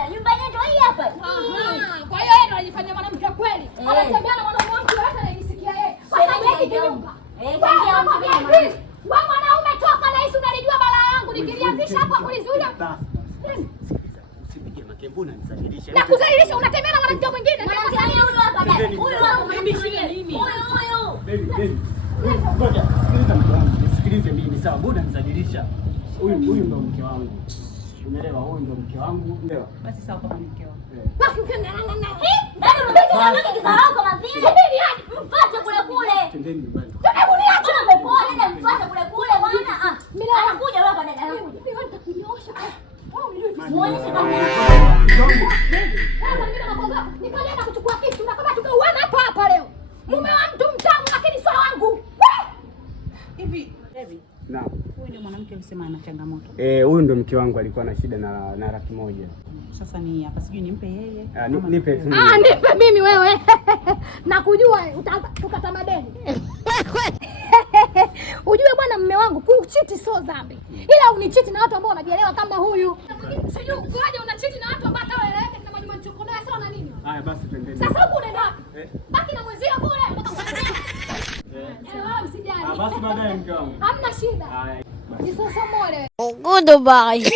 bwana. Nyumba yetu hii hapa. Kwa hiyo yeye ndo anajifanya mwanamke kweli. Anatembea na mwanaume wake hata ananisikia yeye. Kwa sababu yake kinyumba. Wewe mwanaume toka na hisi unalijua balaa yangu nikilianzisha hapa kulizuia. Usipige makembuna nisalilisha. Na kuzalilisha unatembea na mwanamke mwingine. Mwanamke huyu hapa dada. Huyu hapa unibishia nini? Huyu. Baby. Ngoja, sikilize mimi sawa. Mbona nisalilisha? Huyu ndo mke wangu. Unaelewa, huyu ndo mke wangu. Unaelewa? Basi sawa kama mke wangu. Basi ukiangalia na dada unabaki kama kizarau kama vile. Subiri hadi mfuate kule. Tendeni nyumbani. Hebu niache na mpoa nenda mfuate kule bwana. Mimi anakuja wewe hapa dada. Mimi nitakunyoosha. Muonyeshe kama nikaenda kuchukua kitu na kama tukauana hapa leo. Mume wa mtu mtamu lakini sio wangu. Hivi, David. Naam. Huyu ndio mwanamke alisema ana changamoto. Huyu ndo mke wangu alikuwa na shida na 100,000. Sasa ni hapa sijui nimpe yeye. Nipe tu. Nipe mimi wewe. Nakujua utaanza kukata madeni. Ujue bwana mume wangu kuchiti sio dhambi. Ila unichiti na watu ambao wanajielewa kama huyu. Sijui ukoaje unachiti na watu ambao hata waeleweke na majuma chokonoa sawa na nini? Haya basi twendeni. Sasa huko unaenda wapi? Baki na mwezio kule. Wala msijali. Basi baadaye mke wangu. Hamna shida. Haya. Jisosomole. Goodbye.